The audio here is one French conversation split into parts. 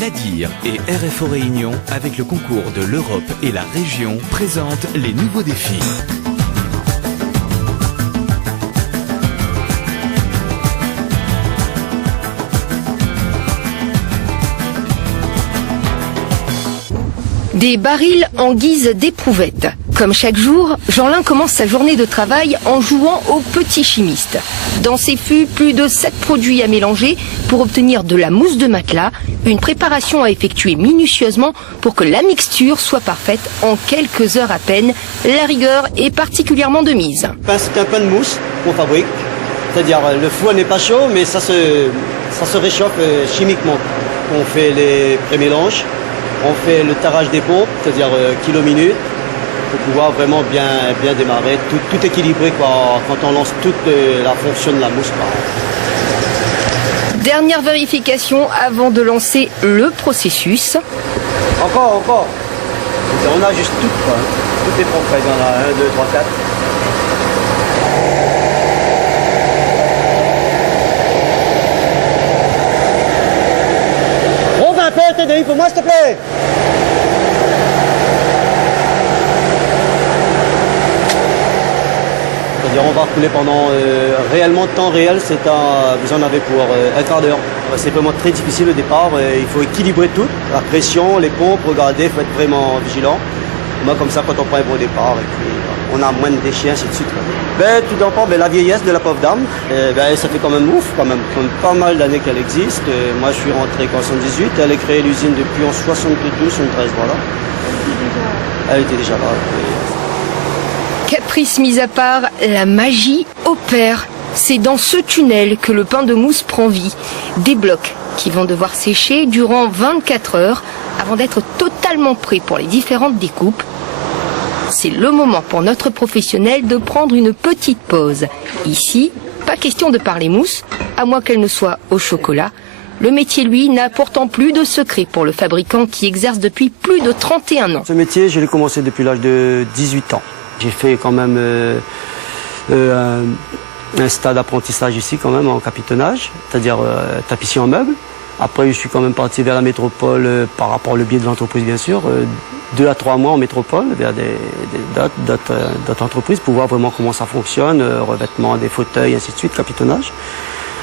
Nadir et RFO Réunion, avec le concours de l'Europe et la région, présentent les nouveaux défis. Des barils en guise d'éprouvette. Comme chaque jour, Jeanlin commence sa journée de travail en jouant au petit chimiste. Dans ses fûts, plus de 7 produits à mélanger pour obtenir de la mousse de matelas, une préparation à effectuer minutieusement pour que la mixture soit parfaite en quelques heures à peine. La rigueur est particulièrement de mise. C'est un pain de mousse qu'on fabrique, c'est-à-dire le four n'est pas chaud mais ça se réchauffe chimiquement. On fait les pré-mélanges. On fait le tarage des pompes, c'est-à-dire kilo-minute, pour pouvoir vraiment bien démarrer, tout équilibré quand on lance toute la fonction de la mousse. Dernière vérification avant de lancer le processus. Encore. On ajuste tout, quoi. Tout est propre. Il y en a 1, 2, 3, 4. T'aider pour moi s'il te plaît. C'est-à-dire on va rouler pendant réellement temps réel, vous en avez pour un quart d'heure. C'est vraiment très difficile au départ, il faut équilibrer tout, la pression, les pompes, regardez, il faut être vraiment vigilant. Moi comme ça quand on prend un bon départ et puis on a moins de déchets, ainsi de suite. Tout d'abord, la vieillesse de la pauvre dame, ça fait quand même ouf, quand même pas mal d'années qu'elle existe. Moi, je suis rentré en 78, elle a créé l'usine depuis en 72, 73, voilà. Elle était déjà là. Caprice mis à part, la magie opère. C'est dans ce tunnel que le pain de mousse prend vie. Des blocs qui vont devoir sécher durant 24 heures avant d'être totalement prêts pour les différentes découpes. C'est le moment pour notre professionnel de prendre une petite pause. Ici, pas question de parler mousse, à moins qu'elle ne soit au chocolat. Le métier, lui, n'a pourtant plus de secret pour le fabricant qui exerce depuis plus de 31 ans. Ce métier, je l'ai commencé depuis l'âge de 18 ans. J'ai fait quand même un stade d'apprentissage ici quand même en capitonnage, c'est-à-dire tapissier en meubles. Après, je suis quand même parti vers la métropole par rapport au biais de l'entreprise, bien sûr. 2 à 3 mois en métropole, vers d'autres entreprises, pour voir vraiment comment ça fonctionne, revêtement des fauteuils, ainsi de suite, capitonnage.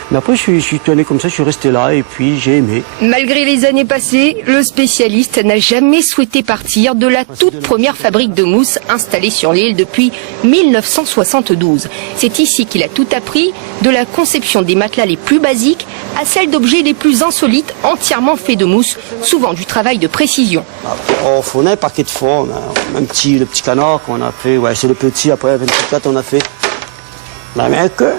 Mais après, je suis tourné comme ça, je suis resté là et puis j'ai aimé. Malgré les années passées, le spécialiste n'a jamais souhaité partir de la toute première fabrique de mousse installée sur l'île depuis 1972. C'est ici qu'il a tout appris, de la conception des matelas les plus basiques à celle d'objets les plus insolites entièrement faits de mousse, souvent du travail de précision. On a un paquet de fonds, le petit canard qu'on a fait, ouais, c'est le petit, après 24 on a fait la main cœur.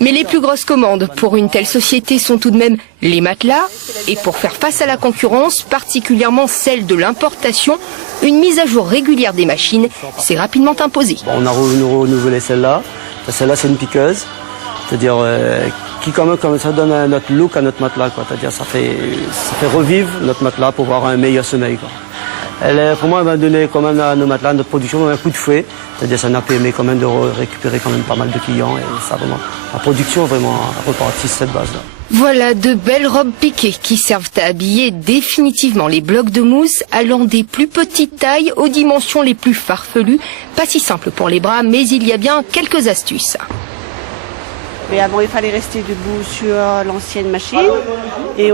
Mais les plus grosses commandes pour une telle société sont tout de même les matelas. Et pour faire face à la concurrence, particulièrement celle de l'importation, une mise à jour régulière des machines s'est rapidement imposée. On a renouvelé celle-là. Celle-là, c'est une piqueuse. C'est-à-dire qui quand même ça donne notre look à notre matelas, quoi. C'est-à-dire ça fait revivre notre matelas pour avoir un meilleur sommeil, quoi. Pour moi, elle va donner quand même à nos matelas, à notre production, un coup de fouet. C'est-à-dire ça nous a permis quand même de récupérer quand même pas mal de clients. Et ça, vraiment, la production vraiment repartit cette base-là. Voilà de belles robes piquées qui servent à habiller définitivement les blocs de mousse, allant des plus petites tailles aux dimensions les plus farfelues. Pas si simple pour les bras, mais il y a bien quelques astuces. Mais avant, il fallait rester debout sur l'ancienne machine. Et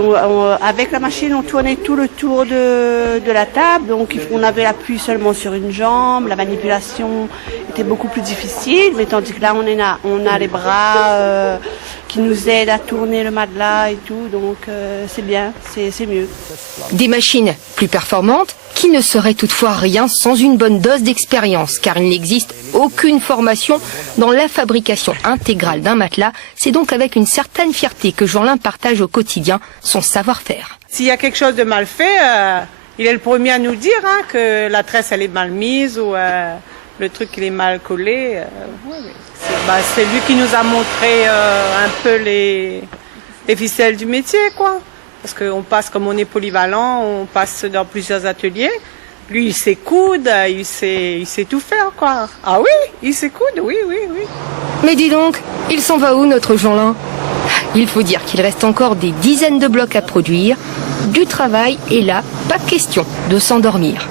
avec la machine, on tournait tout le tour de la table. Donc, on avait l'appui seulement sur une jambe. La manipulation était beaucoup plus difficile. Mais tandis que là, on a les bras qui nous aident à tourner le matelas et tout. Donc, c'est bien, c'est mieux. Des machines plus performantes qui ne seraient toutefois rien sans une bonne dose d'expérience, car il n'existe aucune formation dans la fabrication intégrale d'un matelas. C'est donc avec une certaine fierté que Jeanlin partage au quotidien son savoir-faire. S'il y a quelque chose de mal fait, il est le premier à nous dire que la tresse elle est mal mise ou le truc il est mal collé. C'est lui qui nous a montré un peu les ficelles du métier, quoi. Parce qu'on passe, comme on est polyvalent, on passe dans plusieurs ateliers. Lui, il sait coudre, il sait tout faire, quoi. Ah oui, il sait coudre, oui. Mais dis donc, il s'en va où notre Jeanlin? Il faut dire qu'il reste encore des dizaines de blocs à produire. Du travail et là, pas question de s'endormir.